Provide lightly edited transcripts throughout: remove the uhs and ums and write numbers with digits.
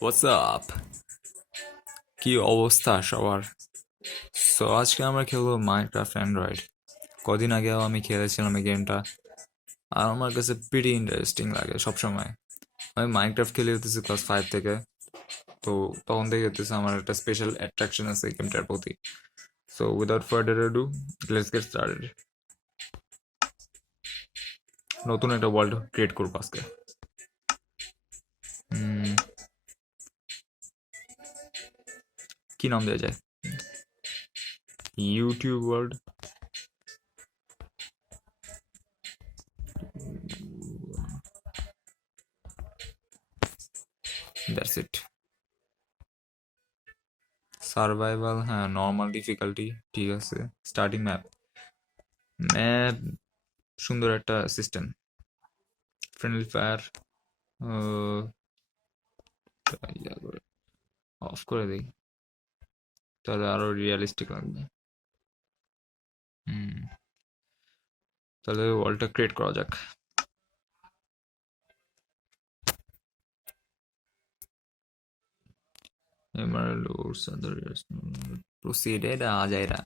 What's up, কি অবস্থা সবার? সো আজকে আমরা খেলবো মাইনক্রাফট অ্যান্ড্রয়েড। কদিন আগেও আমি খেলেছিলাম এই গেমটা, আর আমার কাছে প্রিটি ইন্টারেস্টিং লাগে সবসময়। আমি মাইনক্রাফট খেলে হতেছি ক্লাস 5 থেকে, তো তখন থেকে হতেছে আমার একটা স্পেশাল অ্যাট্রাকশন আছে এই গেমটার প্রতি। So without further ado, let's get started. নতুন একটা ওয়ার্ল্ড ক্রিয়েট করবো আজকে। হুম, কি নাম দেওয়া যায়? YouTube world. That's it. Survival, হ্যাঁ, নর্মাল ডিফিকাল্টি ঠিক আছে। স্টার্টিং ম্যাপ, ম্যাপ সুন্দর একটা সিস্টেম। ফ্রেন্ডলি ফায়ার অফ করে দিই, তাহলে আরো রিয়েলিস্টিক লাগবে। হুম, তাহলে ওয়ালটা ক্রিয়েট করা যাক। এমারেল্ড ওরস আদার প্রসিডেড আ যায়রা।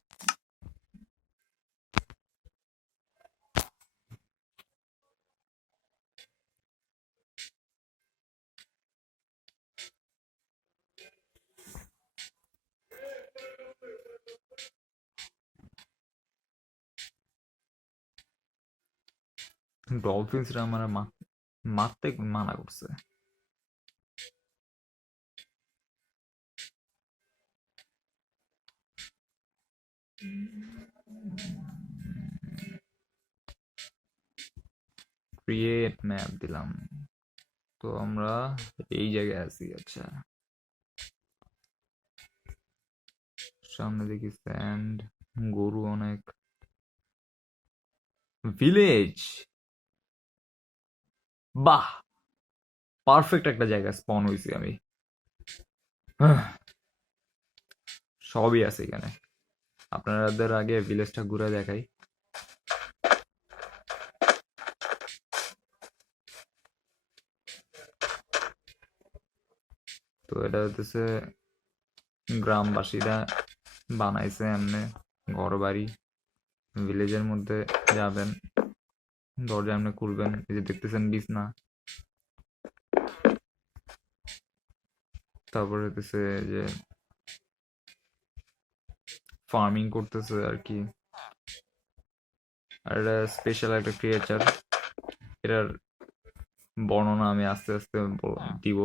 ডলফিন্সরা আমার মারতে মানা করছে। ক্রিয়েট ম্যাপ দিলাম, তো আমরা এই জায়গায় আছি। আচ্ছা, সামনে দেখি স্যান্ড, গরু অনেক, ভিলেজ। বাহ, পারফেক্ট একটা জায়গা স্পন হয়েছি আমি। সবই আছে এখানে। আপনাদের আগে ভিলেজটা ঘুরে দেখাই। তো এটা হচ্ছে গ্রামবাসীরা বানাইছে এমনি ঘর বাড়ি। ভিলেজের মধ্যে যাবেন, দরজা এমনি খুলবেন, এই যে দেখতেছেন বিছনা। তারপরে হচ্ছে যে ফার্মিং করতেছে আর কি। আর এটা স্পেশাল একটা ক্রিয়েচার, এটার বর্ণনা আমি আস্তে আস্তে দিব।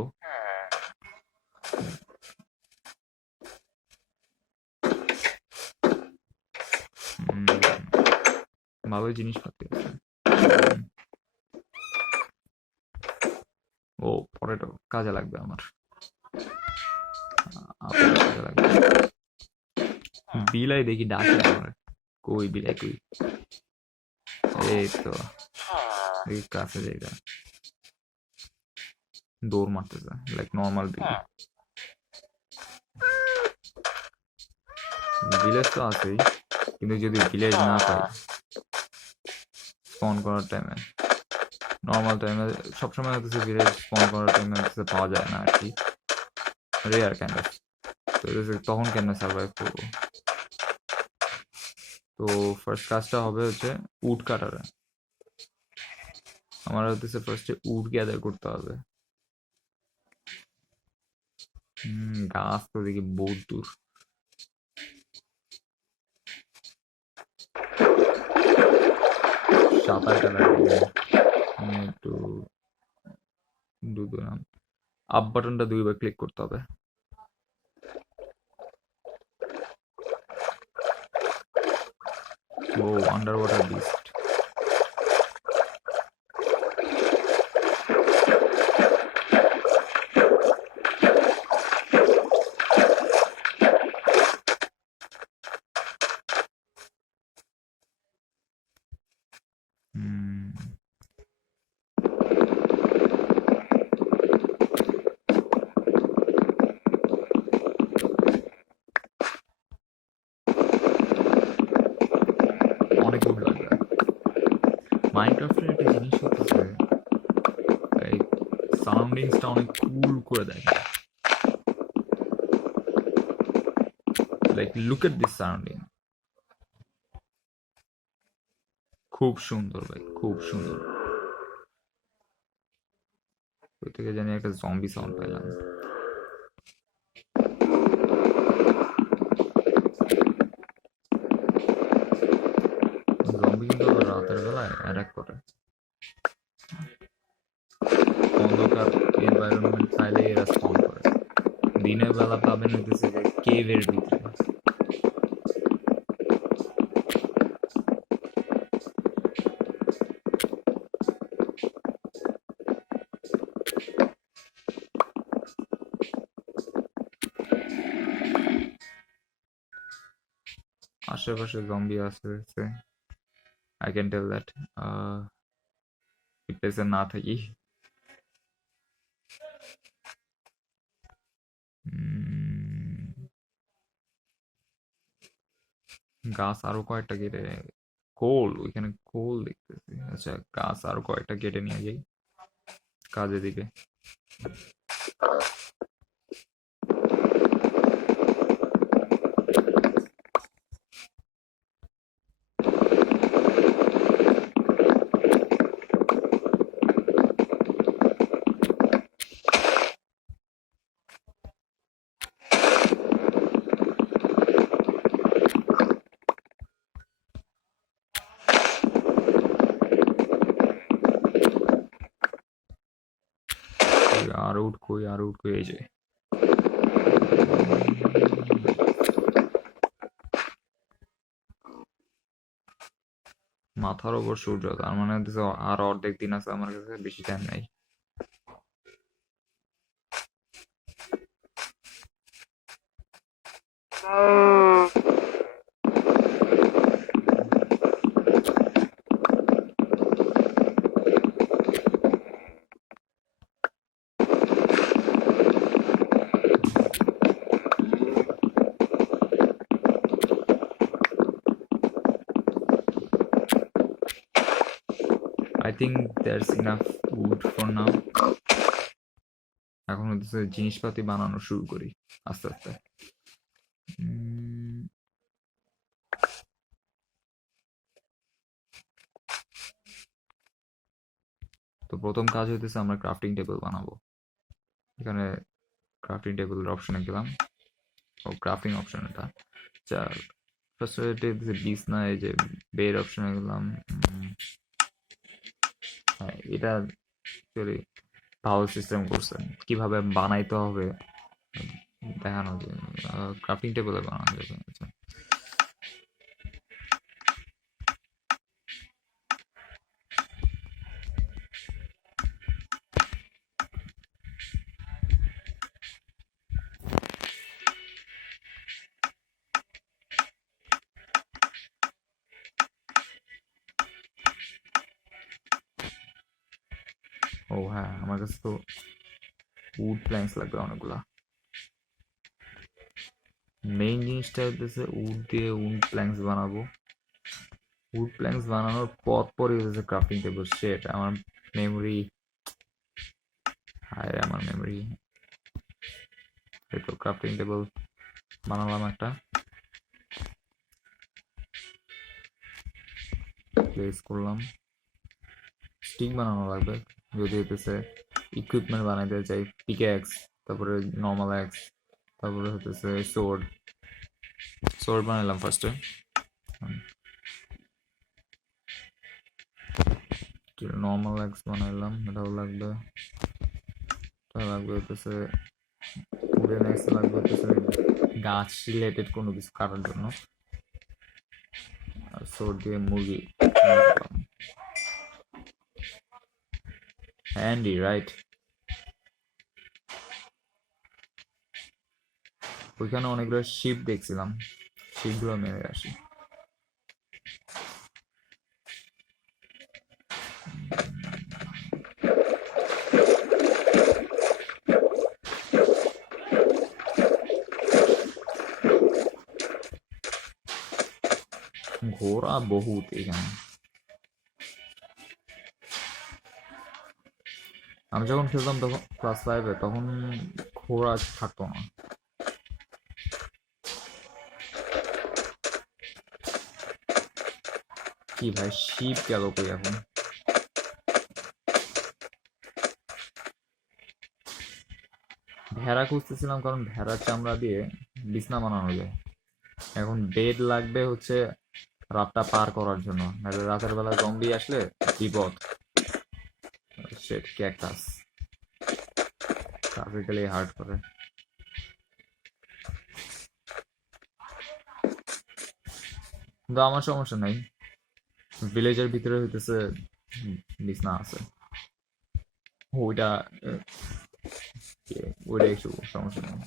ভালোই জিনিসপাতি আছে। ও, পরে তো কাজে লাগবে আমার, কাজে লাগবে। বিলাই দেখি ডাকে আমার। কই বিলাই কই? এই তো, দেখি কাছে জায়গা দৌড় মারতেছে লাইক নর্মাল বিলি। ভিলেজ তো আছেই, কিন্তু যদি ভিলেজ না পাই স্পন করার টাইমে, নর্মাল টাইমে সবসময় হচ্ছে ভিলেজ স্পন করার টাইমে হচ্ছে পাওয়া যায় না আর কি, রেয়ার কাইন্ড অফ। তো তখন কেন সার্ভাইভ করবো? তো ফার্স্ট কাজটা হবে হচ্ছে উড কাটার। আমার হচ্ছে ফার্স্টে উড গ্যাদার করতে হবে। গাছ তো দেখি বহুত দূর। সাঁতার কাটার একটু দূর। আপ বাটনটা 2 বার ক্লিক করতে হবে। ও, আন্ডার ওয়াটার বিস্ট। অনেক গুড লাগবে। মাইনক্রাফটের একটা জিনিস হচ্ছে এই সারাউন্ডিংসটা অনেক কুল করে দেয়। Like look at this surrounding, খুব সুন্দর ভাই, খুব সুন্দর। ওই থেকে জানি একটা জম্বি সাউন্ড পাইলাম। জম্বি কিন্তু আবার রাতের বেলায় অ্যাটাক করে। অন্ধকার এনভায়রনমেন্ট চাইলে এরা স্পন করে। দিনের বেলা পাবেন হইতেছে যে কেভের ভিতরে। আশেপাশে জম্বি আছে, আই ক্যান টেল দ্যাট। প্লেসে না থাকি। গাছ আরো কয়েকটা কেটে, কোল, ওইখানে কোল দেখতেছি। আচ্ছা, গাছ আরো কয়েকটা কেটে নিয়ে যাই, কাজে দিবে। कोई आउट कोई এই যে মাথার উপর সূর্য, তার মানে আর অর্ধেক দিন আছে আমার কাছে, বেশি টাইম নাই। I think there's enough wood for now. এখন হচ্ছে জিনিসপাতি বানানো শুরু করি আস্তে আস্তে। তো প্রথম কাজ হইতেছে আমরা ক্রাফটিং টেবিল বানাবো। এখানে ক্রাফটিং টেবিলের অপশনে গেলাম, ও ক্রাফটিং অপশন এটা। আচ্ছা, ফার্স্ট বিছনা, এই যে বেড অপশনে গেলাম। হ্যাঁ, এটা অ্যাকচুয়ালি ভালো সিস্টেম করছেন, কিভাবে বানাইতে হবে দেখানো যায়। ক্রাফটিং টেবিলে বানানো যাবে। আচ্ছা, ও হ্যাঁ, আমার কাছে তো উড প্ল্যাঙ্কস লাগবে অনেকগুলা। মেইন জিনিসটা হচ্ছে উড দিয়ে উড প্ল্যাঙ্কস বানাবো। উড প্ল্যাঙ্কস বানানোর পরই হচ্ছে ক্রাফটিং টেবিল। সেট আমার মেমোরি, হায় আমার মেমোরি। এই তো ক্রাফটিং টেবিল বানালাম একটা, প্লেস করলাম। স্টিক বানানো লাগবে যদি হইতেছে ইকুইপমেন্ট বানাইতে চাই, পিক্যাক্স, তারপরে নর্মাল অ্যাক্স, তারপরে হইতেছে সোর্ড। সোর্ড বানাইলাম ফার্স্টে। নর্মাল অ্যাক্স বানাইলাম, এটাও লাগবে। এটা লাগবে হইতেছে উডেন অ্যাক্স, লাগবে হইতেছে গাছ রিলেটেড কোনো কিছু কাটার জন্য। আর সোর্ড দিয়ে মুরগি হ্যান্ডি, রাইট। ওইখানে অনেকগুলো শিপ দেখছিলাম, শিপগুলো মেরে আসি। ঘোড়া বহুত এখানে। আমি যখন খেলতাম তখন ক্লাস 5-এ, তখন ঘোড়া থাকতো না। কি ভাই, শিপ গেল কই এখন? ভেড়া খুঁজতেছিলাম কারণ ভেড়ার চামড়া দিয়ে বিছনা বানানো যায়। এখন বেড লাগবে হচ্ছে রাতটা পার করার জন্য, নাহলে রাতের বেলা জম্বি আসলে বিপদ। সেট ক্যাকটাস ট্রাফিক্যালি হার্ট করে। কিন্তু আমার সমস্যা নাই, ভিলেজের ভিতরে হইতেছে বিছনা আছে। ওইটা ওইটা একটু সমস্যা নেই।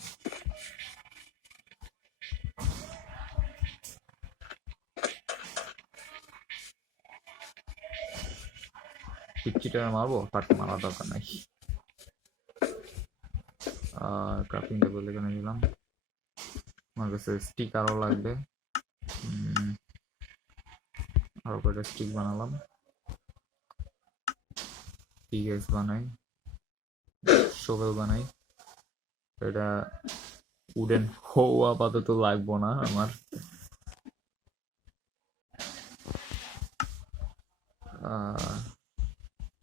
চিটচিটা মারবো, তাকে মারার দরকার নাই। ক্রাফটিং টেবিল এখানে নিলাম। আমার কাছে স্টিক আরও লাগবে। আরো কয়টা স্টিক বানালাম। পিকেক্স বানাই, শোভেল বানাই। এটা উডেন হো আপাতত লাগবো না আমার।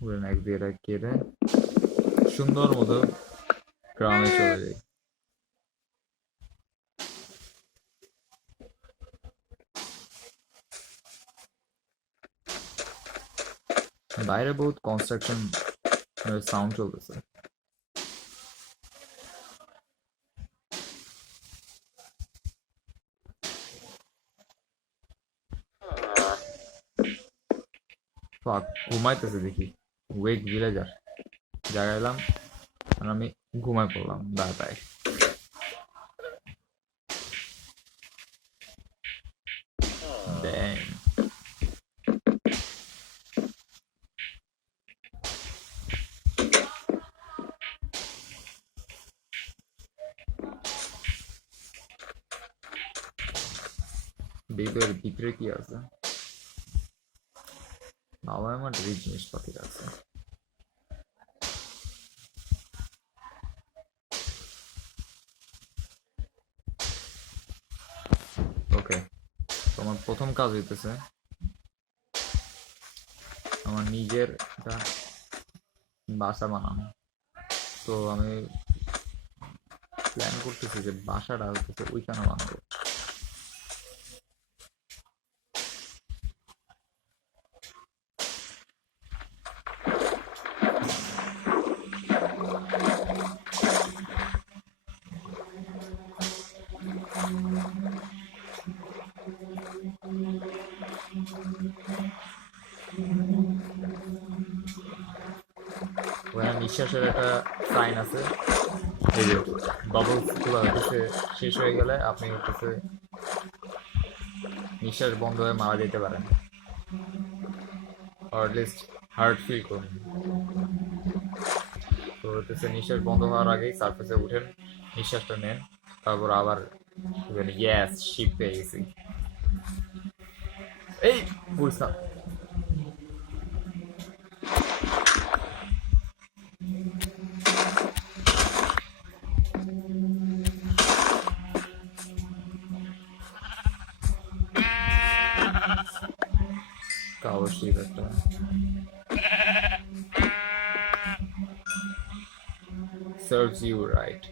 উডেন এক দিয়ে এটা কেটে সুন্দর মতো গ্রামে চলে যাই। বাইরে বহুত কনস্ট্রাকশন সাউন্ড চলতেছে। ফাক, ঘুমাইতেছে দেখি। ওয়েক ভিলেজার জাগাইলাম আর আমি ঘুমাই পড়লাম। Bye bye. Dang. ভিতরে কি আছে? বাবা আমার ঢের জিনিসপাতি আছে। ওকে, তোমার প্রথম কাজ হইতেছে আমার নিজের একটা বাসা বানানো। তো আমি প্ল্যান করতেছি যে বাসাটা হইতেছে ওইখানে বানাবো। ওখানে নিঃশ্বাসের একটা সাইন আছে, এই যে বাবলস গুলো হইতেছে শেষ হয়ে গেলে আপনি হইতেছে নিঃশ্বাস বন্ধ হয়ে মারা যেতে পারেন, অ্যাটলিস্ট হার্ট ফিল করুন। তো হইতেছে নিঃশ্বাস বন্ধ হওয়ার আগেই সার্ফেসে উঠেন, নিঃশ্বাসটা নেন, তারপর আবার গ্যাস শিপ পেয়ে গেছি। এই বুঝ না। কালো শিপ একটা serves you right.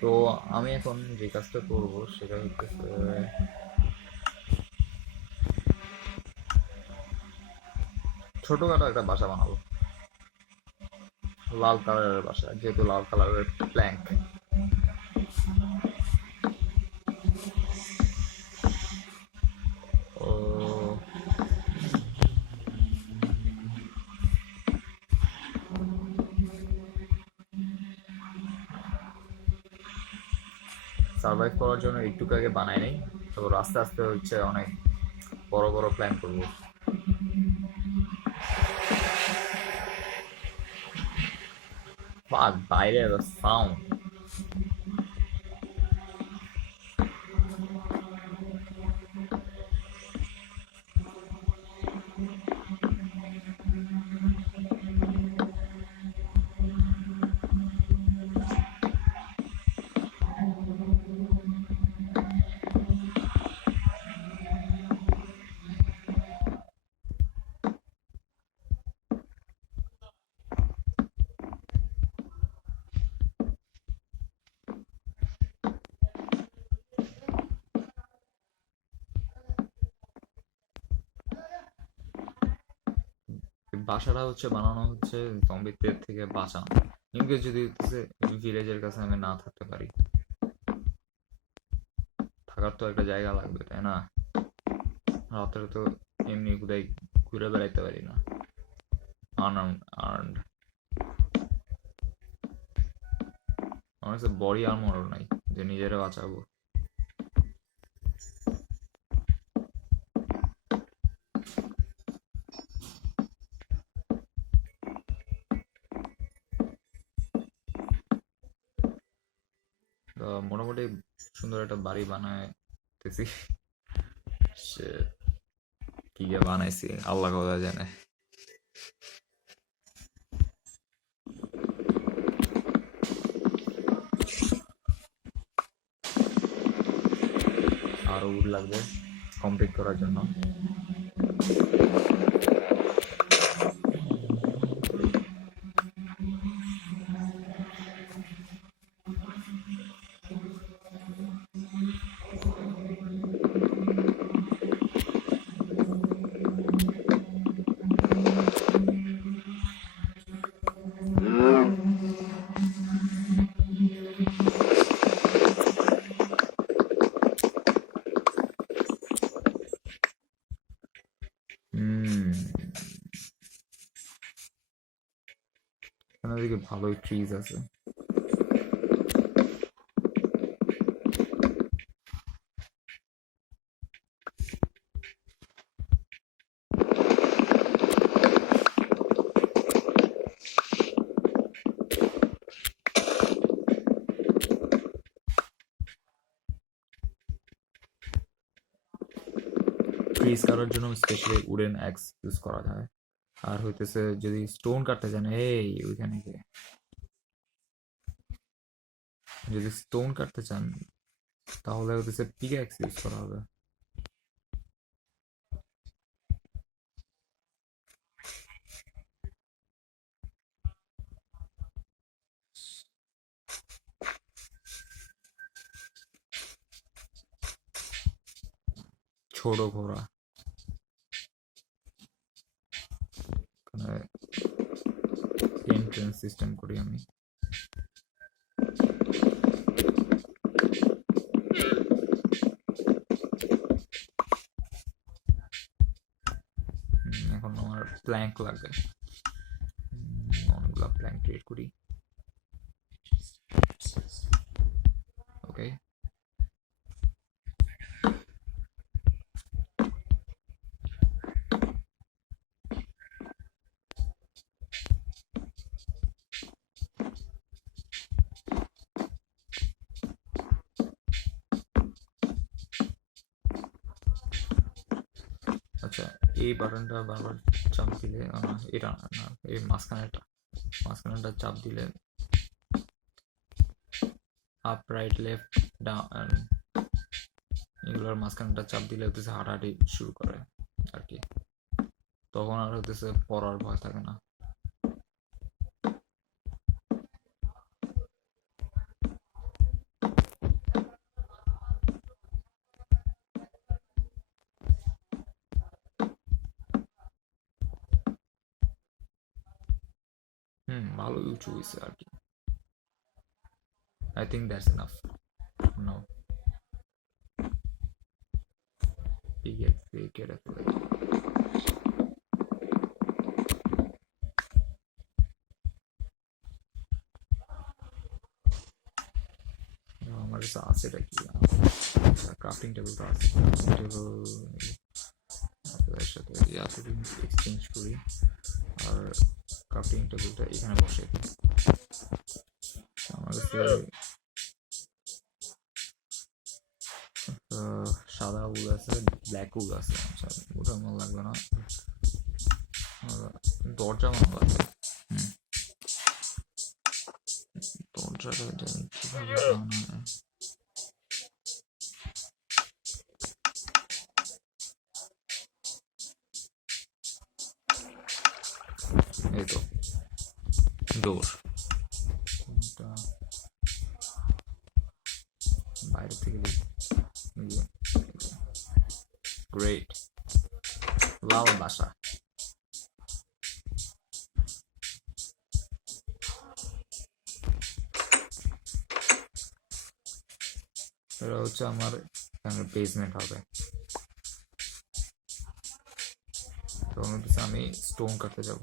তো আমি এখন যে কাজটা করবো সেটা হচ্ছে ছোটখাটো একটা বাসা বানাবো, লাল কালারের বাসা, যেহেতু লাল কালারের প্ল্যাঙ্ক। ও সার্ভাইভ করার জন্য একটু আগে বানাই নাই, তারপর আস্তে আস্তে হচ্ছে অনেক বড় বড় প্ল্যান করবো। বাইরে সাউন্ড। বাসাটা হচ্ছে বানানো হচ্ছে জম্বিদের থেকে বাঁচানো। ইনকেস যদি হচ্ছে ভিলেজের কাছে আমি না থাকতে পারি, থাকার তো একটা জায়গা লাগবে, তাই না? রাত্রে তো এমনি কোথায় ঘুরে বেড়াইতে পারি না আর্নড। আমার কাছে বডি আর্মরও নাই যে নিজেরা বাঁচাবো। তো মোটামুটি সুন্দর একটা বাড়ি বানাইতেছি। সে কি যে বানাইছি আল্লাহ কথা জানে। আরো উড লাগবে কমপ্লিট করার জন্য। হুম, এখানে দিকে ভালোই ট্রিজ আছে। ট্রিজ কাটার জন্য স্পেশালি উডেন অ্যাক্স ইউজ করা যায়। আর হইতেছে যদি স্টোন কাটতে চান, এই ওইখানে গিয়ে যদি স্টোন কাটতে চান তাহলে হইতেছে পিক্যাক্স ইউজ করা হবে। ছোট ঘোড়া এন্ট্রেন্স সিস্টেম করি আমি। এখন আমার প্ল্যাঙ্ক লাগবে, অনেকগুলো প্ল্যাঙ্ক ক্রিয়েট করি। ওকে, আচ্ছা এই বাটনটা বারবার চাপ দিলে এটা না, এই মাঝখানেটা চাপ দিলে আপ রাইট লেফট ডাউন এগুলোর মাঝখানটা চাপ দিলে হতেছে হাঁটাহাঁটি শুরু করে আর কি। তখন আর হতেছে পড়ার ভয় থাকে না। ভালো উঁচু হয়েছে আর কি। I think that's enough. No. কেটে ফেলে আমার কাছে আছে এটা কি, ক্রাফটিং টেবিল তো আছে। ক্রাফটিং টেবিল সাথে এতদিন এক্সচেঞ্জ করি আর ক্রাফটিং টেবিলটা এখানে বসে দিই। আমার কাছে সাদা উল আছে, ব্ল্যাক উল আছে। আচ্ছা ওটা আমার লাগবে না, দরজা আমার লাগবে। দরজাটা কিভাবে বানায়? এই তো ডোর, বাইরে থেকে গ্রেট লাল বাসা। হচ্ছে আমার বেসমেন্ট হবে। তো আমি স্টোন কাটতে যাব।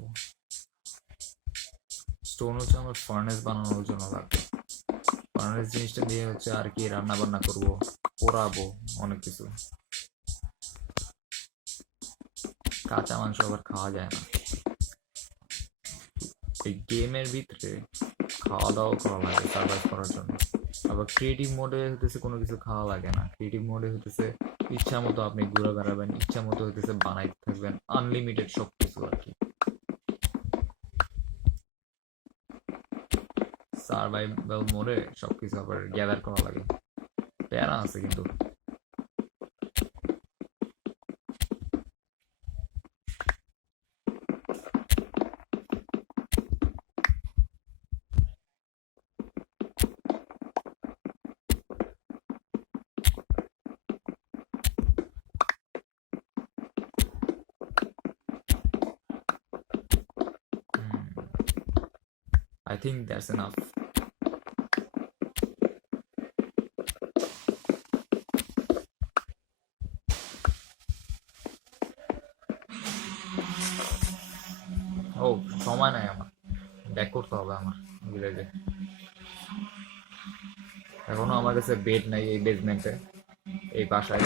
স্টোন হচ্ছে আমার ফার্নেস বানানোর জন্য লাগবে। ফার্নেস জিনিসটা দিয়ে হচ্ছে আর কি রান্না বান্না করবো, পোড়াবো, অনেক কিছু। কাঁচা মাংস আবার খাওয়া যায় না এই গেমের ভিতরে, খাওয়া দাওয়া করা লাগে সার্ভাইভ করার জন্য। আবার ক্রিয়েটিভ মোডে হইতেছে কোনো কিছু খাওয়া লাগে না। ক্রিয়েটিভ মোডে হইতেছে ইচ্ছা মতো আপনি ঘুরে বেড়াবেন, ইচ্ছা মতো হইতেছে বানাইতে থাকবেন, আনলিমিটেড সব কিছু আর কি। সার্ভাইভাল মোডে সবকিছু আবার গ্যাদার করা লাগে, প্যারা আছে কিন্তু। I think that's enough. ও সময় নাই আমার, ব্যাক করতে হবে আমার ভিলেজে। এখনো আমার কাছে বেড নাই এই বেসমেন্টে, এই বাসায়।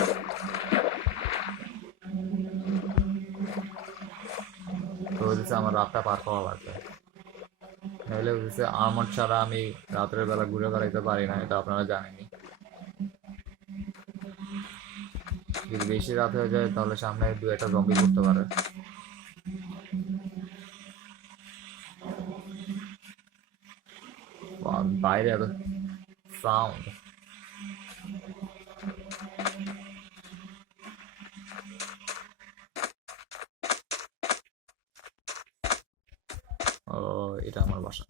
তো হচ্ছে আমার রাতটা পার করা লাগবে, নাহলে হচ্ছে আর্মার ছাড়া আমি রাতের বেলা ঘুরে বেড়াইতে পারি না, এটা আপনারা জানেনই। যদি বেশি রাত হয়ে যায় তাহলে সামনে দু একটা জম্বি করতে পারে। বাইরে এত সাউন্ড। ও এটা আমার বাসা।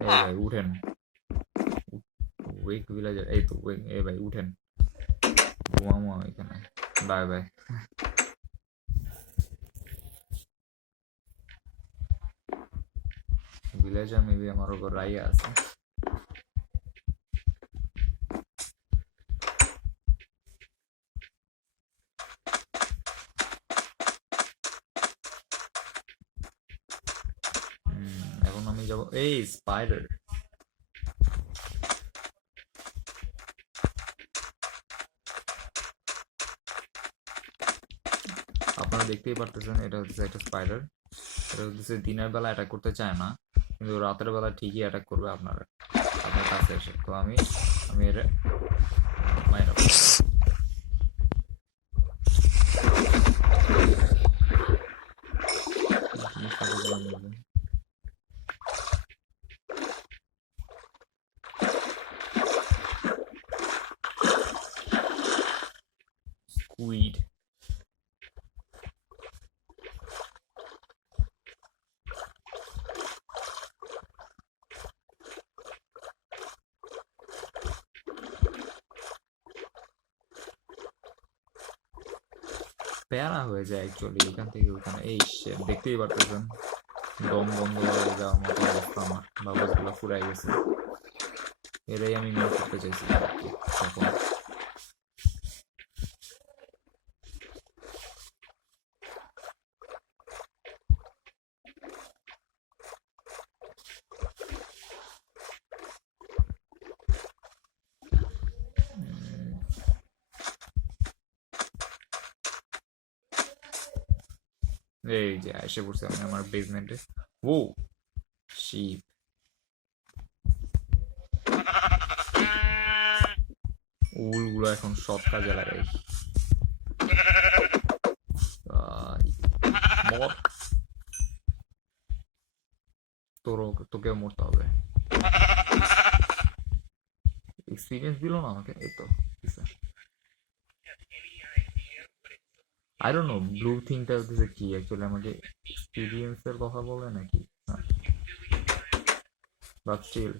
এই ভাই উঠেন, ওয়েক ভিলেজার, এই তো ওয়েক। এই ভাই উঠেন, ঘুমামো আমি এখানে। Bye bye. ভিলেজার মেবি আমার উপর রাইয়া আছে। এখন আমি যাব এই স্পাইডার। আপনারা দেখতেই পারতেছেন এটা হচ্ছে একটা স্পাইডার। এটা হচ্ছে দিনের বেলা অ্যাটাক করতে চায় না, কিন্তু রাতের বেলা ঠিকই অ্যাটাক করবে আপনার কাছে এসে। তো আমি আমি এর মাইরা স্কুইড। প্যারা হয়ে যায় অ্যাকচুয়ালি এখান থেকে ওখানে। এই দেখতেই পারতেছেন দম বন্ধ হয়ে যাওয়ার মতো অবস্থা, আমার বাবুগুলো ফুরাই গেছে। এরাই আমি মেনে করতে চাইছি তখন। এই যে এসে পড়ছে আমি আমার বেসমেন্টে। ও শিপ। উলগুলো এখন সব কাজে লাগাই। মর, তোকেও মরতে হবে। এক্সপিরিয়েন্স দিল না আমাকে, এই তো আই ডোন্ট নো ব্লু থিংটা হচ্ছে কি অ্যাকচুয়ালি, আমাকে এক্সপিরিয়েন্সের কথা বলে নাকি না, বাট স্টিল।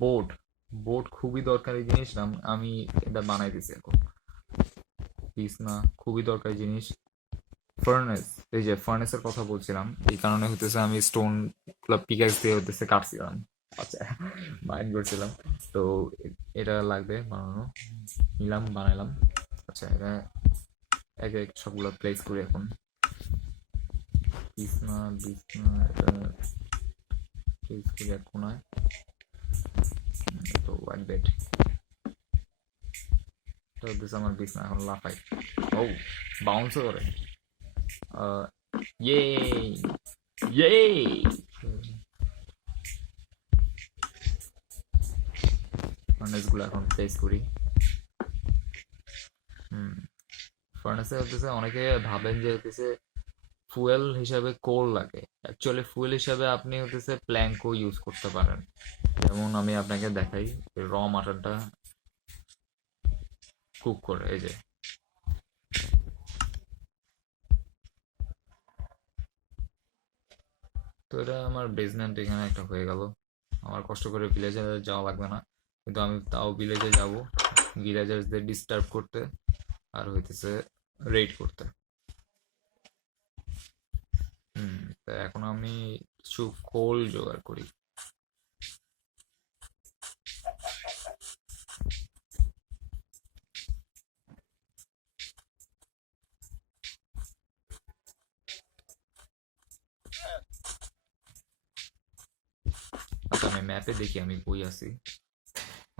বোর্ড, বোর্ড খুবই দরকারি জিনিস না, আমি এটা বানাই দিছি এখন। পিস না, খুবই দরকারি জিনিস। ফার্নেস, এই যে ফার্নেসের কথা বলছিলাম, এই কারণে হইতেছে আমি স্টোন গুলা পিকাক্স দিয়ে হইতেছে কাটছিলাম। আচ্ছা, মাইন্ড করছিলাম। তো এটা লাগবে বানানো, নিলাম, বানাইলাম। আচ্ছা, এটা এক এক সবগুলো প্লেস করি এখন। বিছনা বিছনা এটা প্লেস করি এক কোনায়। তো ওয়ান বেড, এটা হচ্ছে আমার বিছনা। এখন লাফাই, ও বাউন্সও করে। ইয়ে ইয়ে ফার্নেসগুলো এখন প্লেস করি। হুম, ফার্নেসে হতেছে অনেকে ভাবেন যে হতেছে ফুয়েল হিসাবে কোল লাগে। অ্যাকচুয়ালি ফুয়েল হিসাবে আপনি হতেছে প্ল্যাঙ্কও ইউজ করতে পারেন। যেমন আমি আপনাকে দেখাই, র মাটনটা কুক করে, এই যে। তো এটা আমার বেসমেন্ট এখানে একটা হয়ে গেল। আমার কষ্ট করে ভিলেজে যাওয়া লাগবে না, কিন্তু আমি তাও ভিলেজে যাব, ভিলেজার্সদের ডিস্টার্ব করতে আর হইতেছে রেড করতে। তো এখন আমি কিছু কোল জোগাড় করি। আচ্ছা, আমি ম্যাপে দেখি আমি কই আছি।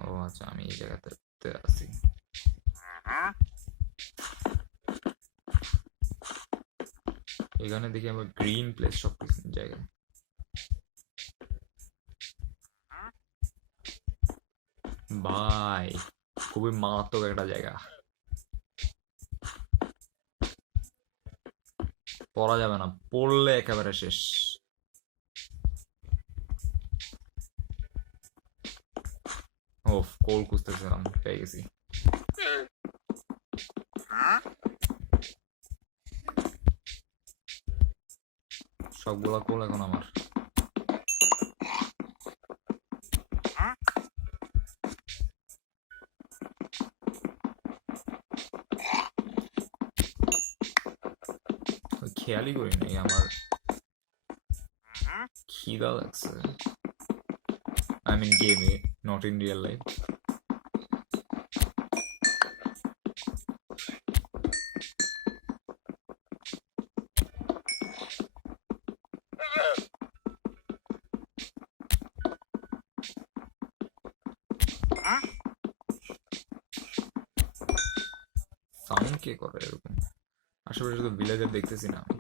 ও আচ্ছা, আমি এই জায়গাতে আছি। এখানে দেখি আমার গ্রিন প্লেস সব কিছু জায়গায়। ভাই, খুবই মারাত্মক একটা জায়গা, পড়া যাবে না, পড়লে একেবারে শেষ। ও, কোল খুঁজতেছিলাম, পেয়ে গেছি। সবগুলা কোল এখন আমার। খেয়ালই করি নাই আমার খিদা লাগছে। আই মিন গেমে, not in real life. Sound কে করে এরকম? আশেপাশে তো ভিলেজার দেখতেছি না আমি।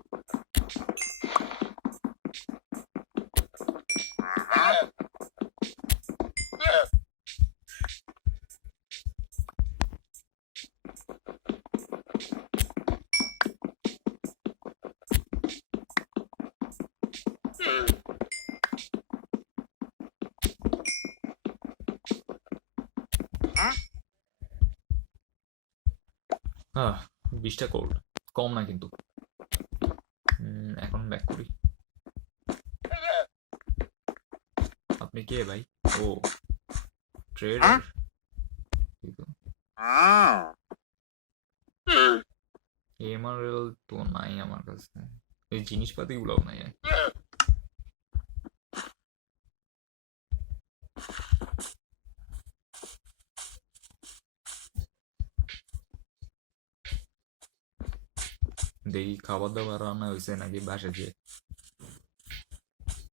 হ্যাঁ, 20টা কোল্ড, কম না কিন্তু। এখন ব্যাক করি। আপনি কে ভাই? ও, ট্রেডার। এমআরএল তো নাই আমার কাছে, এই জিনিসপাতি গুলাও নাই। দেখি খাবার দাবার রান্না হয়েছে নাকি বাসে যেয়ে